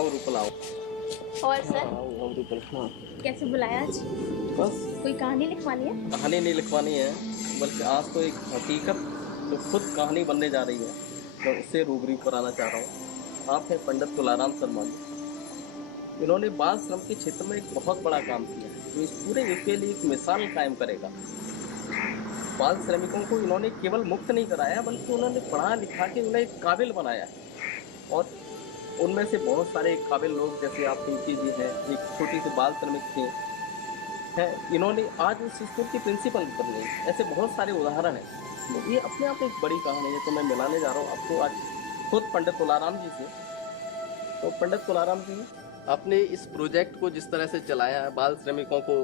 आओ रुपल आओ। और सर आओ रुपल। हाँ कैसे बुलाया आज? बस कोई कहानी लिखवानी है? कहानी नहीं लिखवानी है, बल्कि आज तो एक हकीकत जो खुद कहानी बनने जा रही है, मैं उससे रूबरू कराना चाह रहा हूँ। आप हैं पंडित तुलाराम शर्मा जी। इन्होंने बाल श्रम के क्षेत्र में एक बहुत बड़ा काम किया है जो इस पूरे युग के लिए एक मिसाल कायम करेगा। बाल श्रमिकों को इन्होंने केवल मुक्त नहीं कराया, बल्कि उन्होंने पढ़ा लिखा के उन्हें एक काबिल बनाया। और उनमें से बहुत सारे काबिल लोग जैसे आप पिंकी जी हैं, एक छोटी सी बाल श्रमिक थी हैं, इन्होंने आज उस स्कूल की प्रिंसिपल बन गई। ऐसे बहुत सारे उदाहरण हैं। तो ये अपने आप एक बड़ी कहानी है। तो मैं मिलाने जा रहा हूँ आपको आज खुद पंडित तुलाराम जी से। तो पंडित तुलाराम जी, आपने इस प्रोजेक्ट को जिस तरह से चलाया है, बाल श्रमिकों को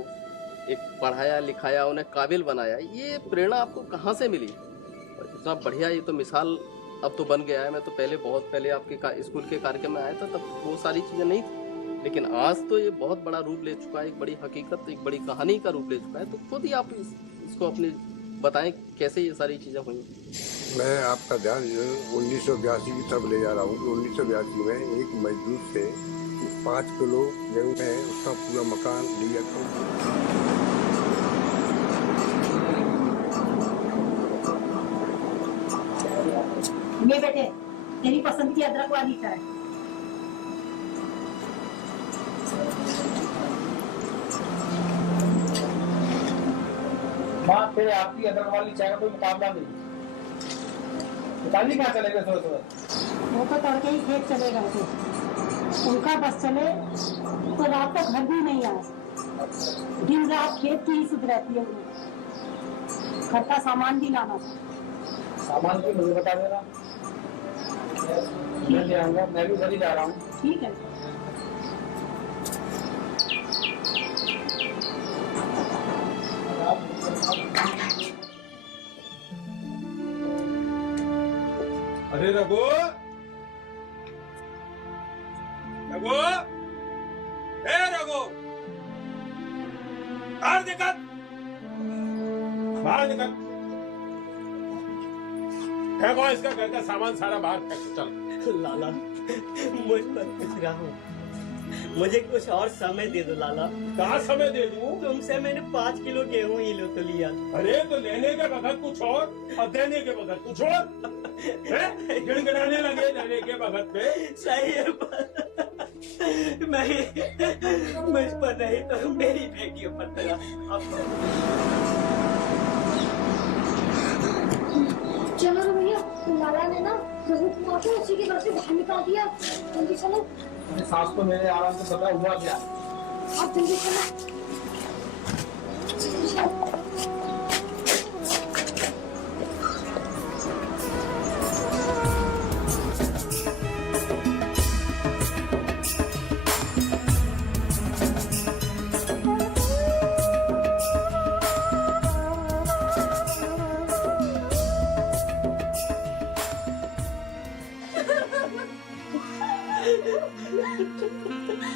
एक पढ़ाया लिखाया, उन्हें काबिल बनाया, ये प्रेरणा आपको कहाँ से मिली? और इतना बढ़िया ये तो मिसाल अब तो बन गया है। मैं तो बहुत पहले आपके स्कूल के कार्यक्रम में आया था, तब वो सारी चीज़ें नहीं थी, लेकिन आज तो ये बहुत बड़ा रूप ले चुका है, एक बड़ी हकीकत, एक बड़ी कहानी का रूप ले चुका है। तो खुद ही आप इसको अपने बताएं कैसे ये सारी चीज़ें हुई। मैं आपका ध्यान 1982 की तरफ ले जा रहा हूँ। 1982 में एक मजदूर से 5 किलो गेहूँ है, उसका पूरा मकान लिया था। ये बेटे तेरी पसंद की अदरक वाली चाय। माँ फिर आपकी अदरक वाली चाय का कोई मुकाबला नहीं। पिताजी कहाँ चले गए सुबह सुबह? वो तो तड़के ही खेत चले गए थे। उनका बस चले तो रात को घर भी नहीं आए। दिन रात खेत की ही सुध रहती है उन्हें। घर का सामान भी लाना था। सामान की मुझे बता देना, मैं ले आऊंगा। मैं भी घर ही जा रहा हूँ। ठीक है। अरे रघु, रघु, ए रघु, बाहर निकल, बाहर निकल। फेंको इसका घर का सामान सारा बाहर फेंको, चल। लाला मुझ पर पूछ रहा हूँ, मुझे कुछ और समय दे दो लाला। कहाँ समय दे दूँ? तुमसे मैंने 5 किलो गेहूं ही लो तो लिया। अरे तो लेने के वक्त कुछ और देने के वक्त कुछ और, गिड़गिड़ाने लगे लेने के वक्त पे। सही है मैं मुझ पर नहीं तो मेरी बेटियों पर तेरा। चलो ना भैया, लाला ने ना रघु कुमार को उसी के घर से बाहर निकाल दिया। जल्दी चलो। मेरे सास को मेरे आराम से पता हुआ क्या? आप जल्दी चलो।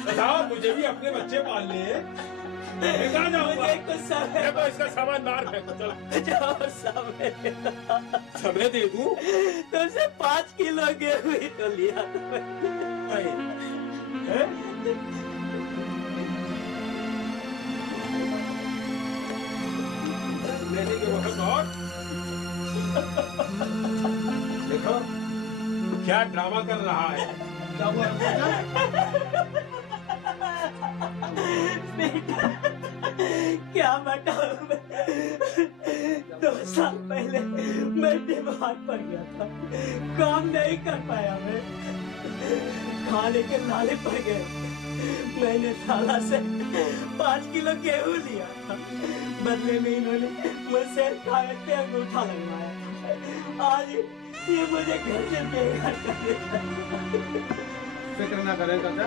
बताओ, मुझे भी अपने बच्चे पालने हैं। कहाँ जाऊँगा? मुझे कुछ समय देखो इसका सामान बाहर फेंको, चलो। और समय समय दे दूँ? तुमसे 5 किलो गेहूं ही तो लिया था हैं? लेने के वक्त और देखो क्या ड्रामा कर रहा है। क्या हुआ? बेटा क्या बताऊं मैं, 2 साल पहले मैं बीमार पड़ गया था, काम नहीं कर पाया मैं, खाने के लाले पड़ गए। मैंने साला से 5 किलो गेहूं लिया था, बदले में इन्होंने मुझसे कागज पे अंगूठा लगवाया। आज ये मुझे घर से बेघर कर देता है। फिक्र ना करें चाचा।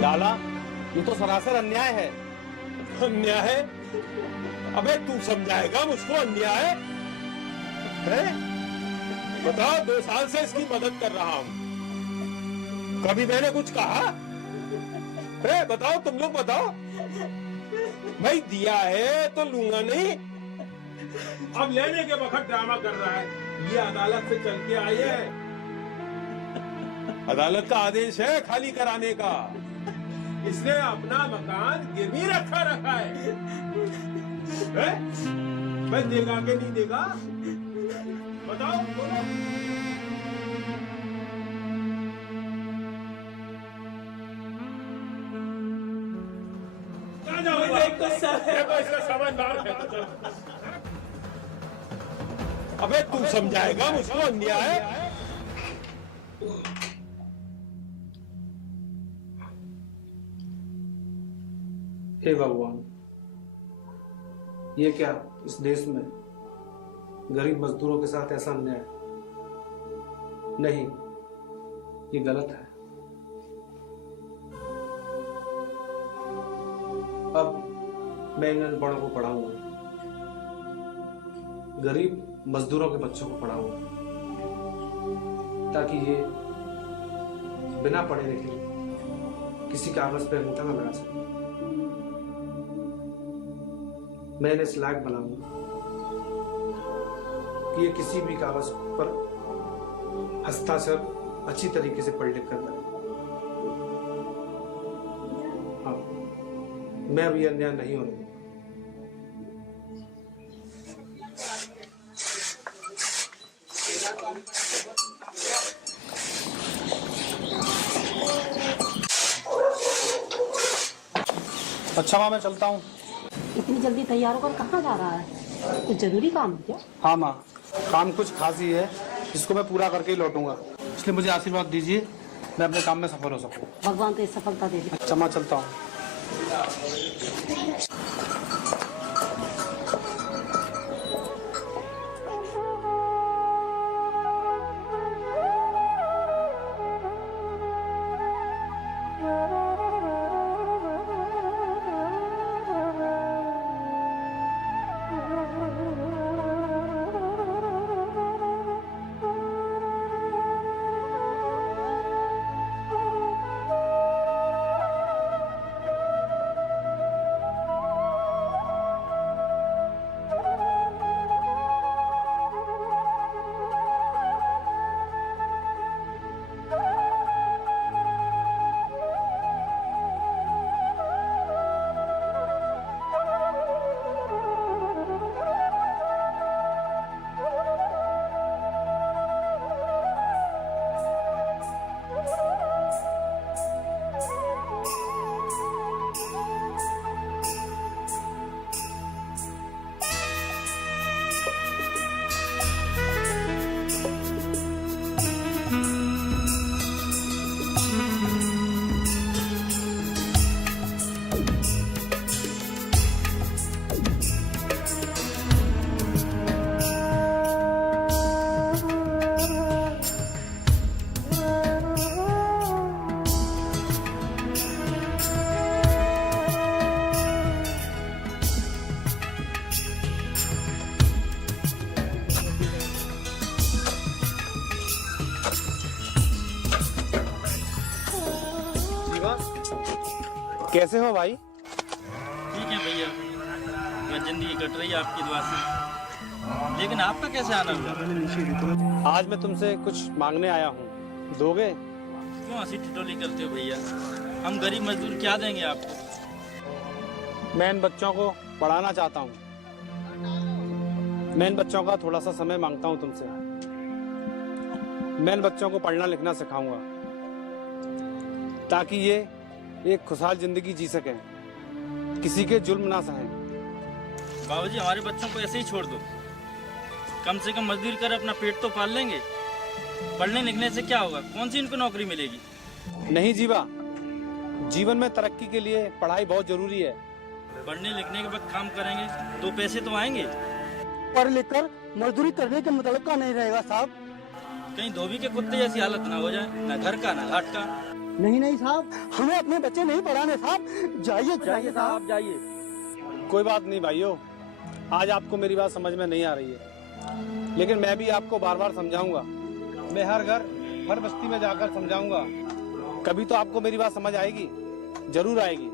लाला, ये तो सरासर अन्याय है। अन्याय है? अबे तू समझाएगा मुझको अन्याय है? बताओ, 2 साल से इसकी मदद कर रहा हूँ, कभी मैंने कुछ कहा है? बताओ, तुम लोग बताओ। भाई दिया है तो लूंगा नहीं। अब लेने के वक्त ड्रामा कर रहा है। ये अदालत से चल के आई है, अदालत का आदेश है खाली कराने का। इसने अपना मकान गिरवी रखा है? मैं देगा कि नहीं देगा? बताओ बोलो। देखो इसका सामान बाहर फेंको। अबे तू समझाएगा मुझको अन्याय? हे भगवान, ये क्या इस देश में गरीब मजदूरों के साथ ऐसा अन्याय? नहीं, ये गलत है। अब मैं इन अनपढ़ों को पढ़ाऊंगा, गरीब मजदूरों के बच्चों को पढ़ाऊंगा, ताकि ये बिना पढ़े लिखे किसी कागज पे अंगूठा न लगा सके। मैं इन्हें इस लायक बनाऊंगा कि ये किसी भी कागज पर हस्ताक्षर अच्छी तरीके से पढ़ लिख कर करें। हाँ, मैं अब ये अन्याय नहीं होने दूंगा। अच्छा माँ, मैं चलता हूँ। इतनी जल्दी तैयार होकर कहाँ जा रहा है? कुछ जरूरी काम है क्या? हाँ माँ, काम कुछ खास ही है जिसको मैं पूरा करके ही लौटूंगा, इसलिए मुझे आशीर्वाद दीजिए मैं अपने काम में सफल हो सकूँ। भगवान तो सफलता दे दे। अच्छा माँ, चलता हूँ। कैसे हो भाई? ठीक है भैया, बस जिंदगी कट रही है आपकी दुआ से। लेकिन आपका कैसे आना हुआ? आज मैं तुमसे कुछ मांगने आया हूँ, दोगे? क्यों हंसी ठिठोली करते हो भैया? हम गरीब मजदूर क्या देंगे आपको? मैं इन बच्चों को पढ़ाना चाहता हूँ। मैं इन बच्चों का थोड़ा सा समय मांगता हूँ तुमसे। मैं इन बच्चों को पढ़ना लिखना सिखाऊंगा ताकि ये एक खुशहाल जिंदगी जी सकें, किसी के जुल्म ना सहें। बाबूजी, हमारे बच्चों को ऐसे ही छोड़ दो। कम से कम मजदूरी कर अपना पेट तो पाल लेंगे। पढ़ने लिखने से क्या होगा? कौन सी इनको नौकरी मिलेगी? नहीं जीवा, जीवन में तरक्की के लिए पढ़ाई बहुत जरूरी है। पढ़ने लिखने के बाद काम करेंगे तो पैसे तो आएंगे। पढ़ लिख कर मजदूरी करने के मतलब का नहीं रहेगा साहब। कहीं धोबी के कुत्ते जैसी हालत ना हो जाए, ना घर का ना घाट का। नहीं नहीं साहब, हमें अपने बच्चे नहीं पढ़ाने साहब। जाइए जाइए साहब, जाइए। कोई बात नहीं भाइयों, आज आपको मेरी बात समझ में नहीं आ रही है, लेकिन मैं भी आपको बार बार समझाऊंगा। मैं हर घर हर बस्ती में जाकर समझाऊंगा। कभी तो आपको मेरी बात समझ आएगी, जरूर आएगी।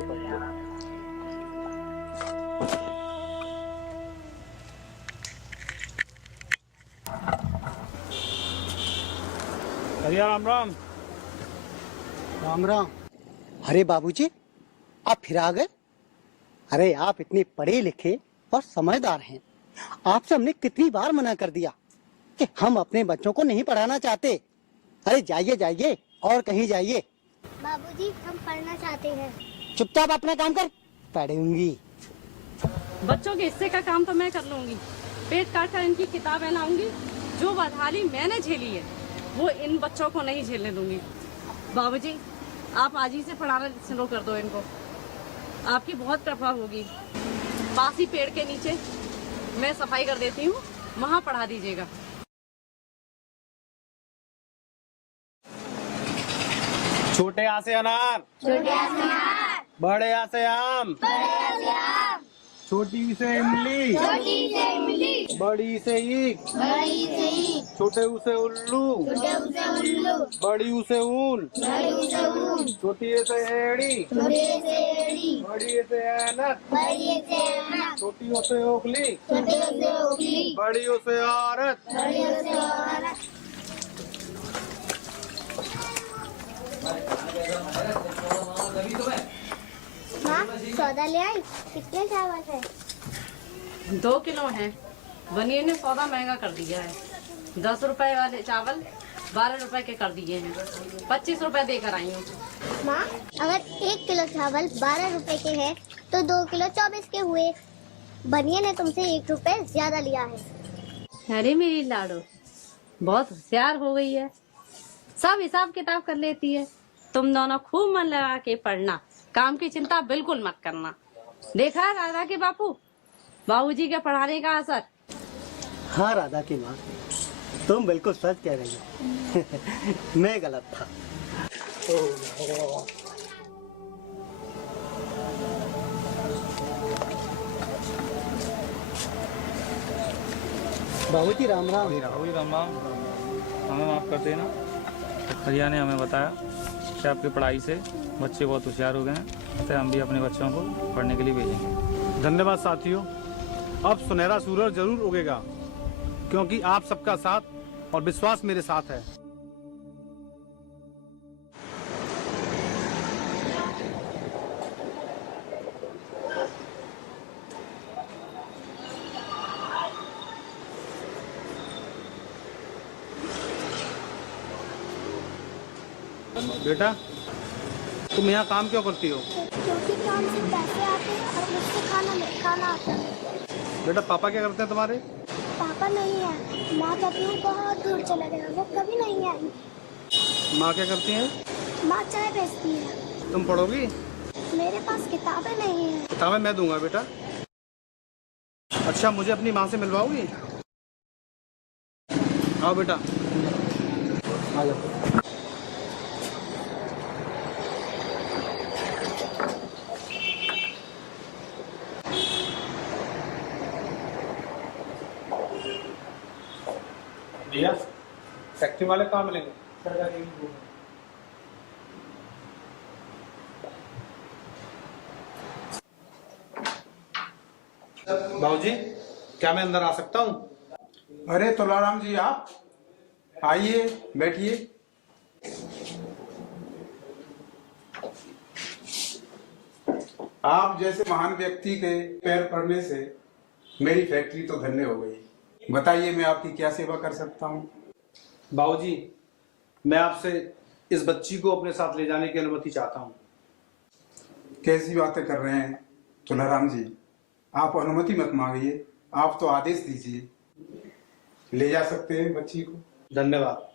चलो पढ़ लो। भैया राम राम। राम राम। अरे बाबूजी, आप फिर आ गए? अरे आप इतने पढ़े लिखे और समझदार हैं। आपसे हमने कितनी बार मना कर दिया कि हम अपने बच्चों को नहीं पढ़ाना चाहते। अरे जाइए जाइए और कहीं जाइए। बाबूजी, हम पढ़ना चाहते हैं। चुपचाप अपना काम कर, पढ़ूंगी। बच्चों के हिस्से का काम तो मैं कर लूंगी। पेट काट कर इनकी किताबें लाऊंगी। जो बदहाली मैंने झेली है वो इन बच्चों को नहीं झेलने दूंगी। बाबूजी, आप आज ही से पढ़ाना शुरू कर दो इनको। आपकी बहुत कृपा होगी। पास ही पेड़ के नीचे मैं सफाई कर देती हूँ, वहाँ पढ़ा दीजिएगा। छोटे आ से अनार, छोटे आ से अनार, बड़े आ से आम, बड़े आ से आम, छोटी से इमली, छोटी से इमली, बड़ी से ईख, बड़ी से ईख, छोटे ऊ से उल्लू, छोटे ऊ से उल्लू, बड़ी ऊ से ऊन, बड़ी ऊ से ऊन, छोटी ए से एड़ी, छोटी से एड़ी, बड़ी ए से ऐनक, बड़ी से ऐनक, छोटी ओ से ओखली, छोटी ऊ से ओखली, बड़ी ओ से औरत, बड़ी ऊ से औरत। माँ, सौदा ले आई? कितने चावल है? 2 किलो है। बनिए ने सौदा महंगा कर दिया है। 10 रुपए वाले चावल 12 रुपए के कर दिए हैं। 25 रुपए देकर आई हूँ। माँ, अगर 1 किलो चावल 12 रुपए के हैं तो 2 किलो 24 के हुए। बनिए ने तुमसे 1 रुपए ज्यादा लिया है। अरे मेरी लाडो, बहुत होशियार हो गई है। सब हिसाब किताब कर लेती है। तुम दोनों खूब मन लगा के पढ़ना, काम की चिंता बिल्कुल मत करना। देखा है राधा के बाबूजी के पढ़ाने का असर? हाँ राधा की माँ, तुम बिल्कुल सच कह रही हो। मैं गलत था। बाबूजी राम राम। बाबूजी राम राम। हमें माफ़ कर देना। भैया ने हमें बताया कि आपकी पढ़ाई से बच्चे बहुत होशियार हो गए हैं, तो हम भी अपने बच्चों को पढ़ने के लिए भेजेंगे। धन्यवाद साथियों। अब सुनहरा सूरज जरूर उगेगा, क्योंकि आप सबका साथ और विश्वास मेरे साथ है। बेटा, तुम यहाँ काम क्यों करती हो? क्योंकि काम से पैसे आते हैं और मुझसे खाना आता है। बेटा, पापा क्या करते हैं तुम्हारे? पापा नहीं है, माँ कभी बहुत दूर चला गया, वो कभी नहीं आई। माँ क्या करती हैं? माँ चाय बेचती है। तुम पढ़ोगी? मेरे पास किताबें नहीं है। किताबें मैं दूंगा बेटा। अच्छा, मुझे अपनी माँ से मिलवाओगी? आओ बेटा, आ जाओ। भैया, फैक्ट्री वाले कहाँ मिलेंगे? बाबूजी, क्या मैं अंदर आ सकता हूँ? अरे तुलाराम जी, आप आइए, बैठिए। आप जैसे महान व्यक्ति के पैर पड़ने से मेरी फैक्ट्री तो धन्य हो गई। बताइए, मैं आपकी क्या सेवा कर सकता हूँ? बाबूजी, मैं आपसे इस बच्ची को अपने साथ ले जाने की अनुमति चाहता हूँ। कैसी बातें कर रहे हैं तुलाराम जी? आप अनुमति मत मांगिए, आप तो आदेश दीजिए। ले जा सकते हैं बच्ची को। धन्यवाद।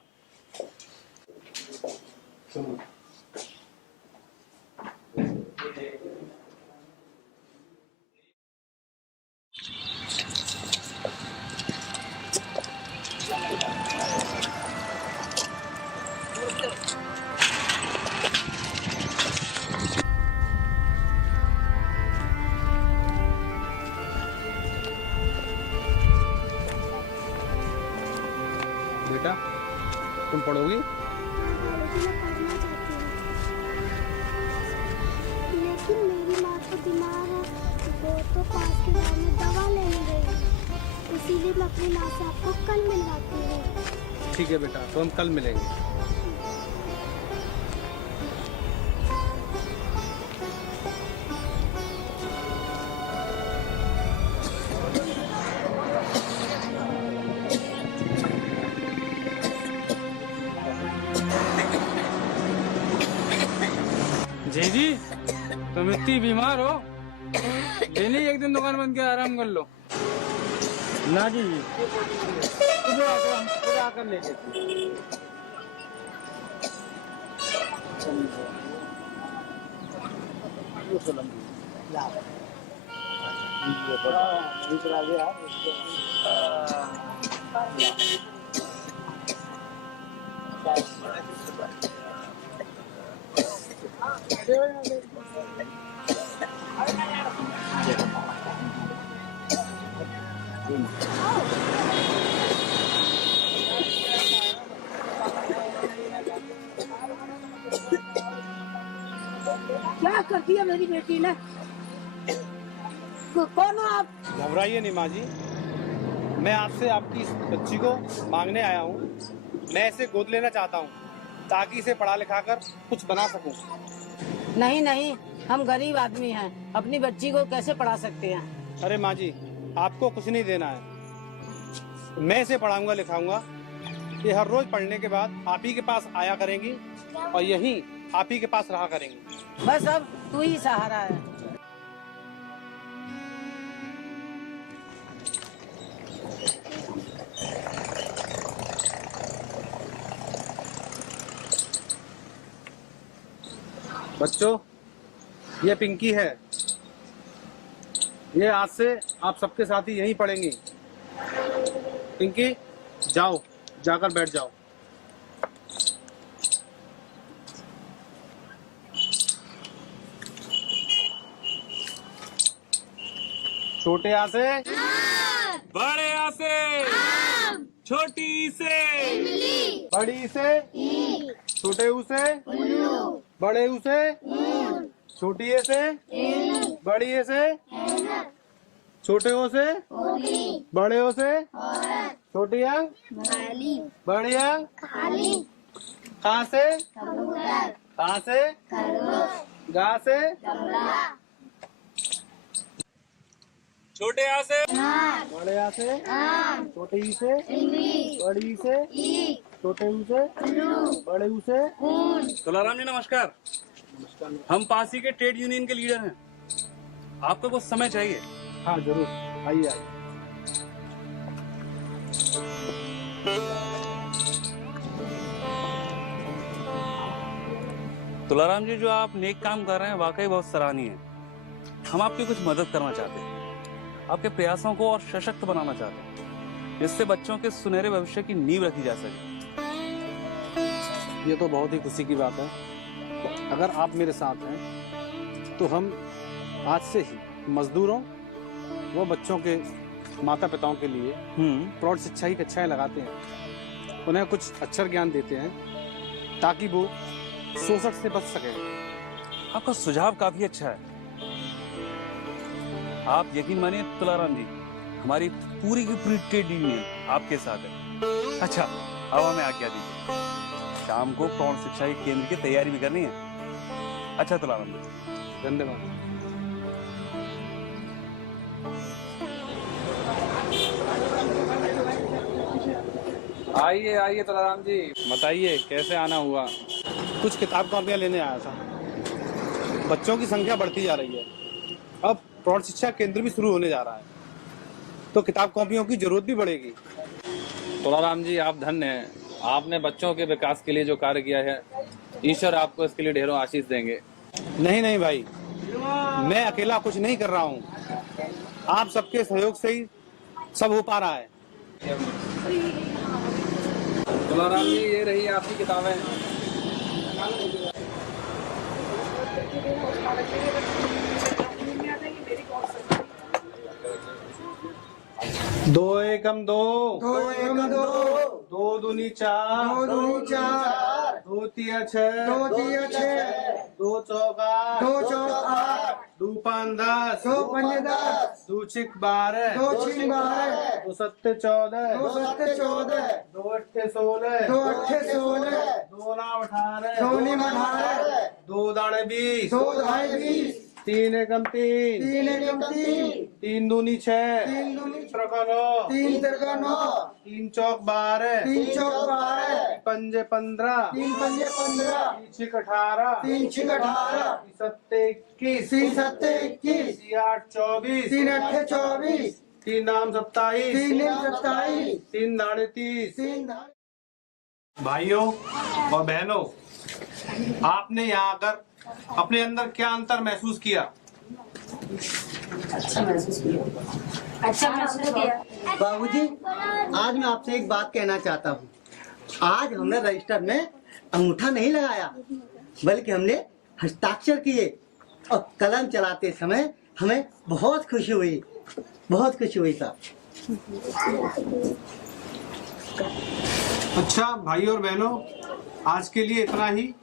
बेटा, तुम पढ़ोगी? बाबूजी, मैं पढ़ना चाहती हूँ, लेकिन मेरी माँ तो बीमार है, वो तो पास के गाँव में दवा लेने गई, इसीलिए मैं अपनी माँ से आपको कल मिलवाती हूँ। ठीक है बेटा, तो हम कल मिलेंगे। जी तुम इतनी बीमार हो, डेली एक दिन दुकान बंद के आराम कर लो। ना जी, खुद आकर ले लेते। क्या कर दिया मेरी बेटी ने? कौन हो आप? घबराइए नहीं माँ जी, मैं आपसे आपकी इस बच्ची को मांगने आया हूँ। मैं इसे गोद लेना चाहता हूँ ताकि इसे पढ़ा लिखा कर कुछ बना सकूं। नहीं नहीं, हम गरीब आदमी हैं, अपनी बच्ची को कैसे पढ़ा सकते हैं? अरे माँ जी, आपको कुछ नहीं देना है, मैं इसे पढ़ाऊंगा लिखाऊंगा। ये हर रोज पढ़ने के बाद आप ही के पास आया करेंगी और यहीं आप ही के पास रहा करेंगी। बस अब तू ही सहारा है। बच्चों, ये पिंकी है, ये आज से आप सबके साथ ही यहीं पढ़ेंगी। पिंकी, जाओ, जाकर बैठ जाओ। छोटे आ से बड़े आ से, छोटी से बड़ी से, छोटे ऊ से बड़े ऊ से, छोटी ए से बड़ी ए से, छोटे ओ से बड़े ओ से, छोटी अंग बड़ी अंग, कहाँ से कहाँ से, गा से, छोटे आ से बड़े आ से, छोटे ई से बड़ी ई से, छोटे ऊ से बड़े ऊ से। तुलाराम जी नमस्कार। हम पासी के ट्रेड यूनियन के लीडर हैं, आपको कुछ समय चाहिए। हाँ जरूर, आइए आइए। तुलाराम जी, जो आप नेक काम कर रहे हैं वाकई बहुत सराहनीय है। हम आपकी कुछ मदद करना चाहते हैं, आपके प्रयासों को और सशक्त बनाना चाहते हैं, जिससे बच्चों के सुनहरे भविष्य की नींव रखी जा सके। ये तो बहुत ही खुशी की बात है। अगर आप मेरे साथ हैं तो हम आज से ही मजदूरों व बच्चों के माता पिताओं के लिए प्रौढ़ शिक्षा की कक्षाएं लगाते हैं, उन्हें कुछ अक्षर ज्ञान देते हैं ताकि वो शोषण से बच सके। आपका सुझाव काफी अच्छा है। आप यकीन मानिए तुलाराम जी, हमारी पूरी की पूरी ट्रेड यूनियन आपके साथ है। अच्छा, अब हमें आज्ञा दीजिए, शाम को प्रौढ़ शिक्षा केंद्र की तैयारी भी करनी है। अच्छा तुलाराम जी, धन्यवाद। आइए आइए तुलाराम जी, बताइए कैसे आना हुआ? कुछ किताब कॉपियां लेने आया था। बच्चों की संख्या बढ़ती जा रही है, अब प्रौढ़ शिक्षा केंद्र भी शुरू होने जा रहा है, तो किताब कॉपियों की जरूरत भी बढ़ेगी। तुलाराम जी, आप धन्य हैं। आपने बच्चों के विकास के लिए जो कार्य किया है, ईश्वर आपको इसके लिए ढेरों आशीष देंगे। नहीं नहीं भाई, मैं अकेला कुछ नहीं कर रहा हूँ, आप सबके सहयोग से ही सब हो पा रहा है। तुलाराम जी, ये रही आपकी किताबें। दो एकम दो, दो एकम दो, दो दूनी चार, दो दूनी चार, दो तिया छह, दो तिया छह, दो चौका, दो चौका आठ, दो पाँच 10, दो पंजे 10, दो छिक 12, दो छीन 12, दो सत्ते 14, दो सत्ते 14, दो अट्ठे 16, दो अट्ठे 16, दो नाम 18, दो नीम 18, दो दाड़े 20, दो ढाई 20, तीन एकम 3, तीन एकम 3, तीन दूनी 6, तीन दूनी त्रिका 9, तीन तिरका 9, तीन चौक 12, तीन चौक 12, पंजे 15, तीन पंजे 15, तीन छिक 18, तीन छिक 18, तीन सत्ते 21, तीन सत्ते 21, तीन आठ 24, तीन अट्ठे 24, तीन नाम 27, तीन नीम 27, तीन दाड़े 30। तीन ढाई। भाइयों और बहनों, आपने यहाँ आकर अपने अंदर क्या अंतर महसूस किया? अच्छा महसूस किया। अच्छा महसूस किया। बाबूजी, आज मैं आपसे एक बात कहना चाहता हूँ। आज हमने रजिस्टर में अंगूठा नहीं लगाया, बल्कि हमने हस्ताक्षर किए और कलम चलाते समय हमें बहुत खुशी हुई, बहुत खुशी हुई साहब। अच्छा भाइयों और बहनों, आज के लिए इतना ही।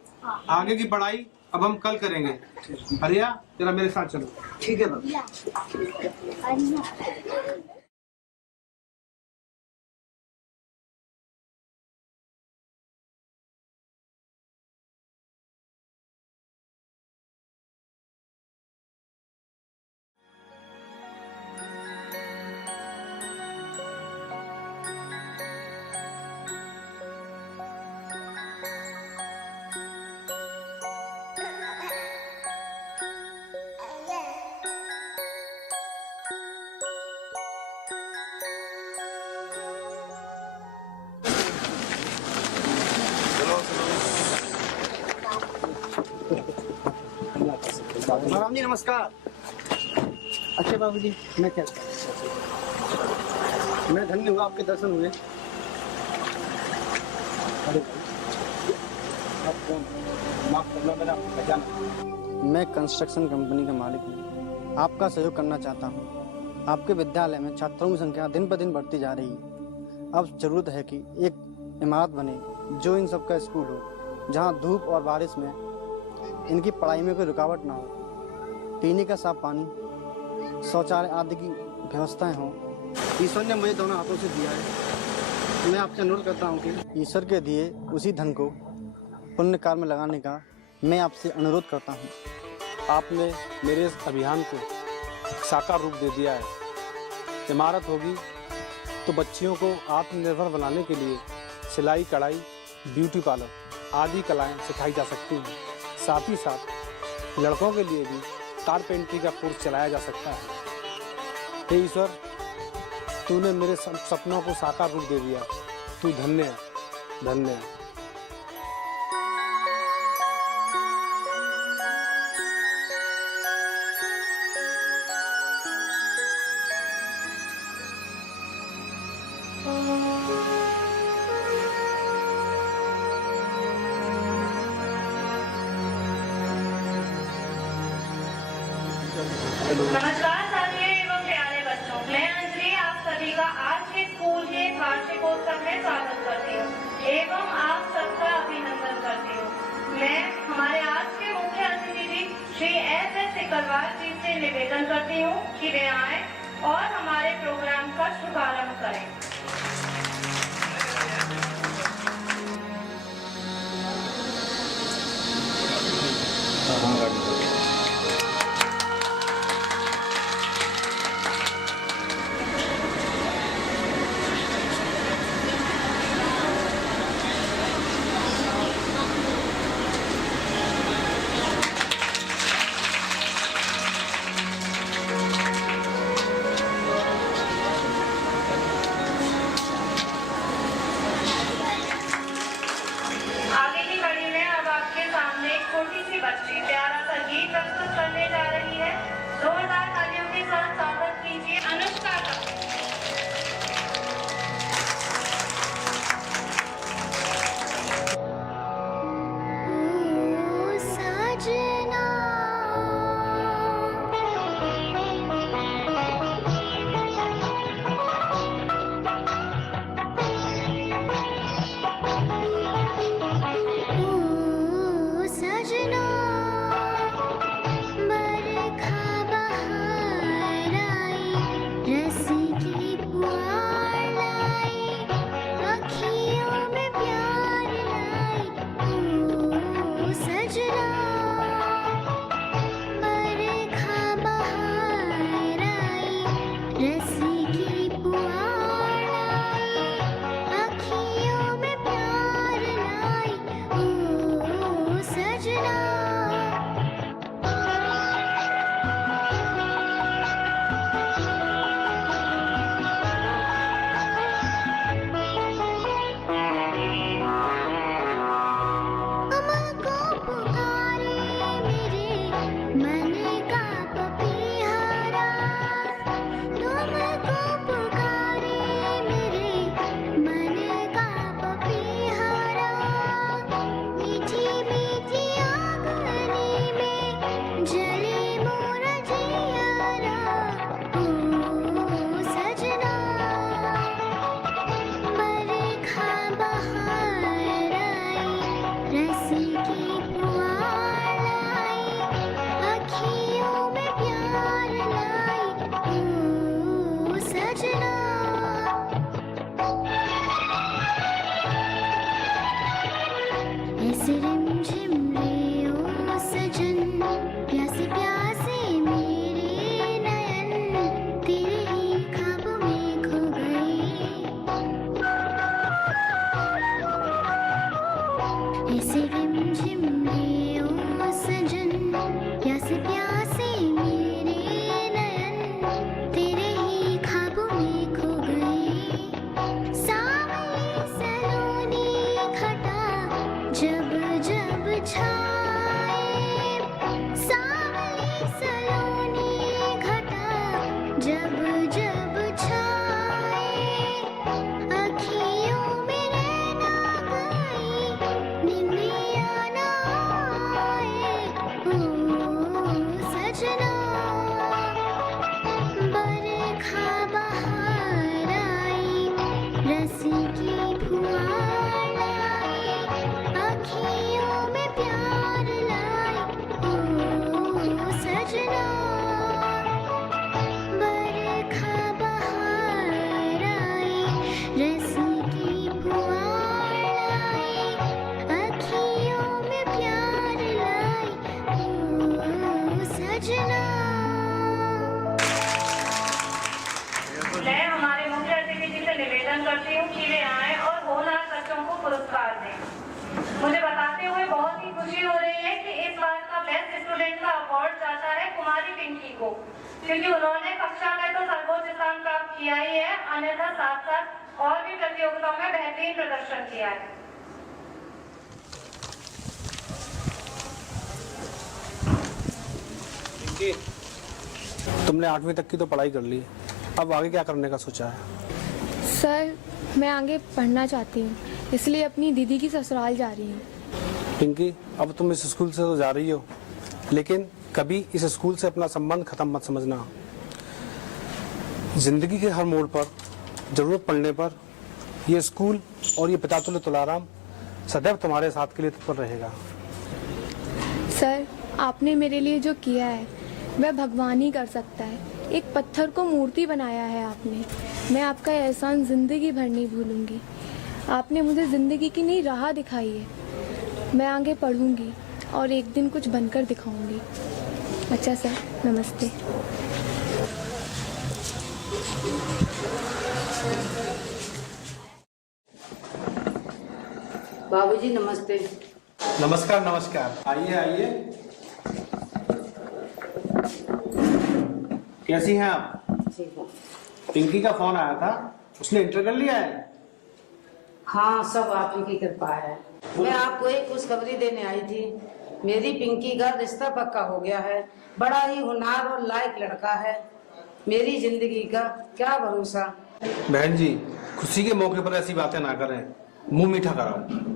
आगे की पढ़ाई अब हम कल करेंगे। हरिया, जरा मेरे साथ चलो। ठीक है बाबू। राम जी नमस्कार। अच्छे बाबूजी, मैं चलता हूँ। मैं धन्य हुआ, आपके दर्शन हुए। मैं कंस्ट्रक्शन कंपनी का मालिक हूँ। आपका सहयोग करना चाहता हूँ। आपके विद्यालय में छात्रों की संख्या दिन पर दिन बढ़ती जा रही है। अब जरूरत है कि एक इमारत बने जो इन सबका स्कूल हो, जहाँ धूप और बारिश में इनकी पढ़ाई में कोई रुकावट ना हो, पीने का साफ पानी, शौचालय आदि की व्यवस्थाएं हों। ईश्वर ने मुझे दोनों हाथों से दिया है। मैं आपसे अनुरोध करता हूं कि ईश्वर के दिए उसी धन को पुण्य कार्य में लगाने का मैं आपसे अनुरोध करता हूं। आपने मेरे इस अभियान को साकार रूप दे दिया है। इमारत होगी तो बच्चियों को आत्मनिर्भर बनाने के लिए सिलाई, कढ़ाई, ब्यूटी पार्लर आदि कलाएं सिखाई जा सकती हैं। साथ ही साथ लड़कों के लिए भी कारपेंटरी का कोर्स चलाया जा सकता है। हे ईश्वर, तूने मेरे सपनों को साकार रूप दे दिया। तू धन्य है, धन्य है। नमस्कार साथियों एवं प्यारे बच्चों, मैं अंजलि आप सभी का आज के स्कूल के वार्षिकोत्सव में स्वागत करती हूँ एवं आप सबका अभिनंदन करती हूँ। मैं हमारे आज के मुख्य अतिथि श्री S.S. सिकलवार जी से निवेदन करती हूँ कि वे आए और हमारे प्रोग्राम का शुभारंभ करें। रस्सी की पुआल लाई, अखियों में प्यार लाई, ओ सजना। हमको पुकारे मेरे मन का पपीहारा, तुमको पुकारे मेरे मन का पपीहारा, मीठी मीठी आंगनी में जले मोरा जियारा, ओ सजना। बरखा बहार आई, रस्सी की पुआल लाई, अखियों में प्यार लाई, ओ सजना। ऐसे रिमझिम रे ओ सजन, प्यासे प्यासे मेरे नयन, तेरे ही ख्वाबों में खो गए। ऐसे रिमझिम रे ओ सजन, प्यासे प्यासे मेरे नयन, तेरे ही ख्वाबों में खो गए। सावली सलोनी घटा जब जब छाए, सावली सलोनी घटा जब जब छाए, अखियों में रहना गई, निंदिया ना आए, ओ सजना। बरखा बहार आई, रस्सी की पुआल लाई, अखियों में प्यार लाई, ओ सजना। बरखा बहार आई, रस्सी की पुआल लाई, अखियों में प्यार लाई, ओ सजना। मैं हमारे मुख्य अतिथि जी से निवेदन करती हूँ कि वे आएं और होनहार बच्चों को पुरस्कार दें। मुझे बताते हुए बहुत ही खुशी हो रही है कि इस बार का बेस्ट स्टूडेंट का अवार्ड जाता है कुमारी पिंकी को, क्योंकि उन्होंने कक्षा में तो सर्वोच्च स्थान प्राप्त किया ही है, अन्यथा साथ साथ और भी प्रतियोगिताओं में बेहतरीन प्रदर्शन किया है। पिंकी, तुमने 8वीं तक की तो पढ़ाई कर ली, अब आगे क्या करने का सोचा है? सर मैं आगे पढ़ना चाहती हूँ, इसलिए अपनी दीदी की ससुराल जा रही हूँ। पिंकी, अब तुम इस स्कूल से तो जा रही हो, लेकिन कभी इस स्कूल से अपना संबंध खत्म मत समझना। जिंदगी के हर मोड़ पर, जरूरत पड़ने पर ये स्कूल और ये पितातुल्य तुलाराम सदैव तुम्हारे साथ के लिए तत्पर रहेगा। सर आपने मेरे लिए जो किया है वह भगवान ही कर सकता है। एक पत्थर को मूर्ति बनाया है आपने, मैं आपका एहसान जिंदगी भर नहीं भूलूंगी। आपने मुझे जिंदगी की नई राह दिखाई है, मैं आगे पढ़ूंगी और एक दिन कुछ बनकर दिखाऊंगी। अच्छा सर, नमस्ते। बाबूजी नमस्ते। नमस्कार नमस्कार, आइए आइए। कैसी हैं आप? ठीक है। पिंकी का फोन आया था, उसने इंटर कर लिया है? हाँ, सब आप ही की कृपा है। मैं आपको एक खुशखबरी देने आई थी। मेरी पिंकी का रिश्ता पक्का हो गया है। बड़ा ही होनहार और लायक लड़का है। मेरी जिंदगी का क्या भरोसा। बहन जी, खुशी के मौके पर ऐसी बातें ना करें, मुंह मीठा कराओ।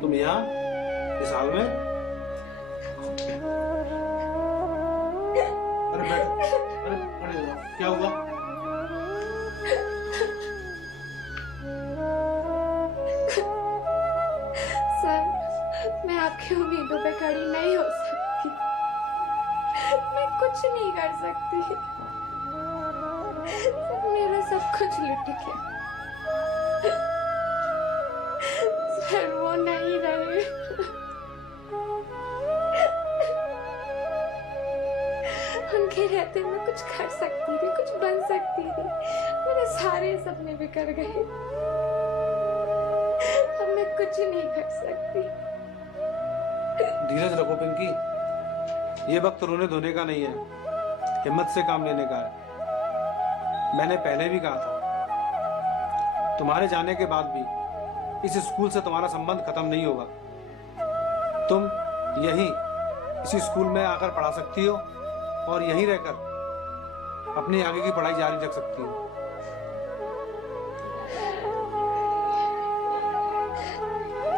तुम यहाँ इस हाल में? अरे बैठो, अरे खड़े हो जाओ। क्या हुआ? नहीं कर सकती। मेरा सब कुछ लुट गया। सर वो नहीं रहे। उनके रहते मैं कुछ कर सकती थी, कुछ बन सकती थी। मेरे सारे सपने बिखर गए। अब मैं कुछ नहीं कर सकती। धीरज रखो पिंकी, ये वक्त रोने धोने का नहीं है, हिम्मत से काम लेने का है। मैंने पहले भी कहा था, तुम्हारे जाने के बाद भी इस स्कूल से तुम्हारा संबंध खत्म नहीं होगा। तुम यहीं इसी स्कूल में आकर पढ़ा सकती हो और यहीं रहकर अपनी आगे की पढ़ाई जारी रख सकती हो।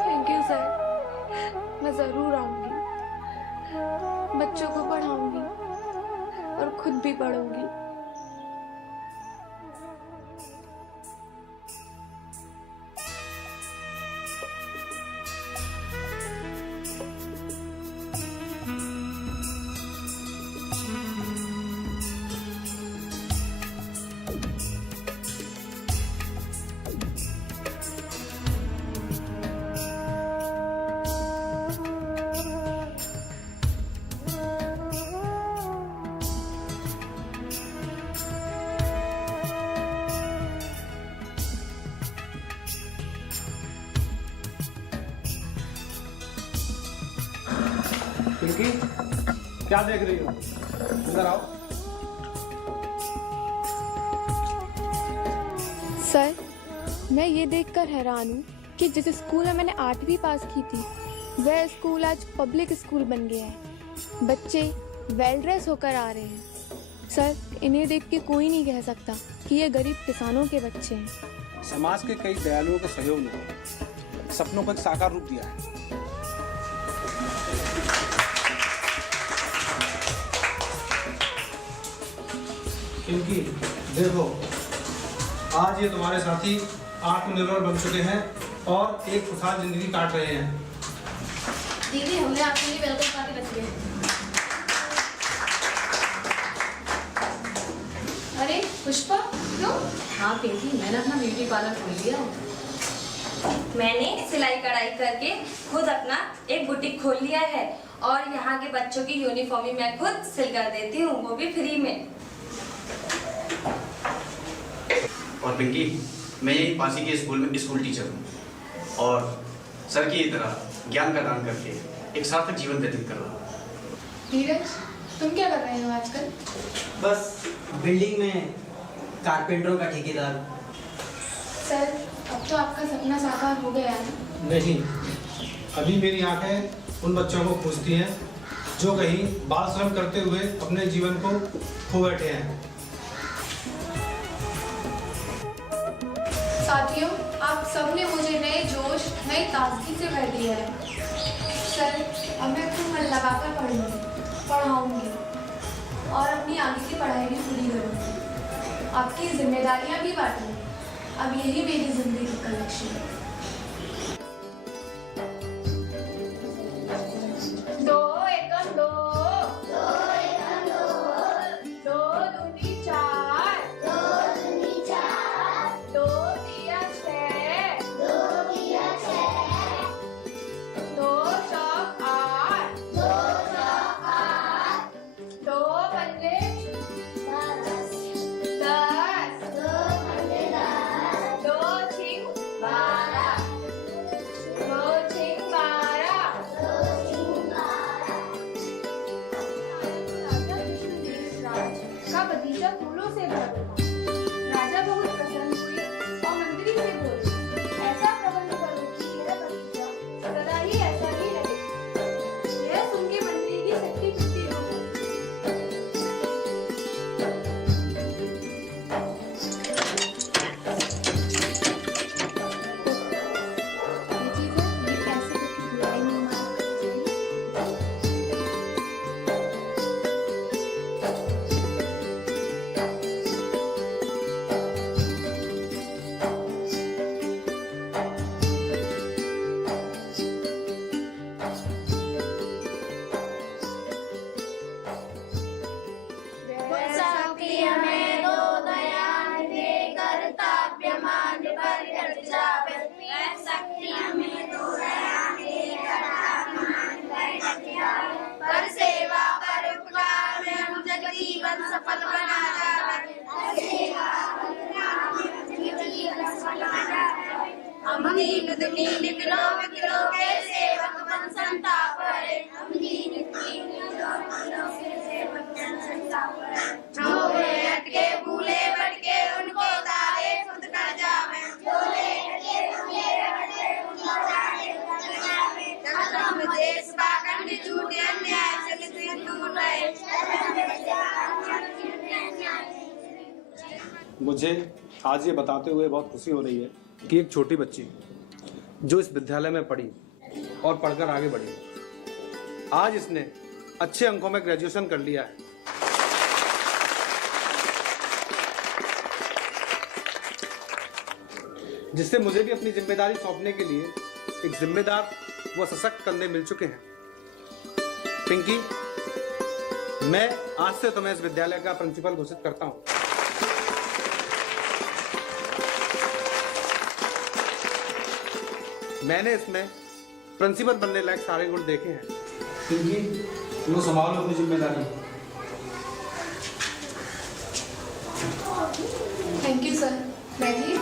थैंक यू सर, मैं जरूर आऊंगी, बच्चों को पढ़ाऊंगी और खुद भी पढ़ूंगी। पिंकी, क्या देख रही हो? इधर आओ। सर, मैं ये देखकर हैरान हूँ कि जिस स्कूल में मैंने 8वीं पास की थी, वह स्कूल आज पब्लिक स्कूल बन गया है। बच्चे वेल ड्रेस होकर आ रहे हैं। सर, इन्हें देख के कोई नहीं कह सकता कि ये गरीब किसानों के बच्चे हैं। समाज के कई दयालुओं के सहयोग ने सपनों को एक साकार रूप दिया है। क्योंकि देखो, आज ये तुम्हारे साथी आत्मनिर्भर बन चुके हैं और एक खुशहाल जिंदगी काट रहे हैं। दीदी, हमने आपके लिए वेलकम पार्टी रखी है। अरे पुष्पा, क्यों? हाँ पिंकी, मैंने अपना ब्यूटी पार्लर खोल लिया है। मैंने सिलाई कढ़ाई करके खुद अपना एक बुटीक खोल लिया है और यहाँ के बच्चों की यूनिफॉर्म भी मैं खुद सिल कर देती हूँ, वो भी फ्री में। और पिंकी, मैं यही पासी के स्कूल में स्कूल टीचर हूँ और सर की तरह ज्ञान प्रदान करके एक सार्थक जीवन व्यतीत कर रहा हूँ। धीरज, तुम क्या कर रहे हो आजकल? बस बिल्डिंग में कारपेंटरों का ठेकेदार। सर, अब तो आपका सपना साकार हो गया है। नहीं, अभी मेरी आंखें उन बच्चों को खोजती हैं जो कहीं बाल श्रम करते हुए अपने जीवन को खो बैठे हैं। साथियों, आप सबने मुझे नए जोश, नई ताजगी से भर दिया है। सर, अब मैं खूब मन लगाकर पढ़ूंगी, पढ़ाऊंगी और अपनी आगे की पढ़ाई भी पूरी करूंगी। आपकी जिम्मेदारियां भी बांटूंगी। अब यही मेरी जिंदगी का लक्ष्य है। 2 एकम 2, 2 एकम 2, 2 दूनी 4, 2 दूनी 4, 2 तिया 6, 2 तिया 6, 2 चौक 8, 2 चौक 8, 2 पंजे 10, 2 पंजे 10, 2 छिंग 12, 2 छिंग 12, 2 छिंग 12। राजा कृष्णदेव राज का बगीचा फूलों से भर उठा। राजा बहुत प्रसन्न हुए और मंत्री से बोले, ऐसा प्रबंध करो कि यह बगीचा सदा ही ऐसा ही रहे। यह सुन के मंत्री की शक्ति छुट्टी हो गई। ये चीज़ है, ये कैसे की बुराई नहीं माननी चाहिए। सफल बना जाए, हम दीन दुनीन निकलो विकलो के सेवक बन संताप है, हम दीन दुनीन निकलो विकलो के सेवक बन संताप है, जो वे अटके भूले भटके उनको तारे खुद कर जावे, जो वे अटके भूले भटके उनको तारे खुद कर जावे, धर्म देश पाखंड झूठे अन्याय चलते दूर रहे। मुझे आज ये बताते हुए बहुत खुशी हो रही है कि एक छोटी बच्ची जो इस विद्यालय में पढ़ी और पढ़कर आगे बढ़ी, आज इसने अच्छे अंकों में ग्रेजुएशन कर लिया है। जिससे मुझे भी अपनी जिम्मेदारी सौंपने के लिए एक जिम्मेदार व सशक्त कंधे मिल चुके हैं। पिंकी, मैं आज से तुम्हें इस विद्यालय का प्रिंसिपल घोषित करता हूं। मैंने इसमें प्रिंसिपल बनने लायक सारे गुण देखे हैं। पिंकी, तुम संभालो अपनी जिम्मेदारी। Thank you sir. बैठिए।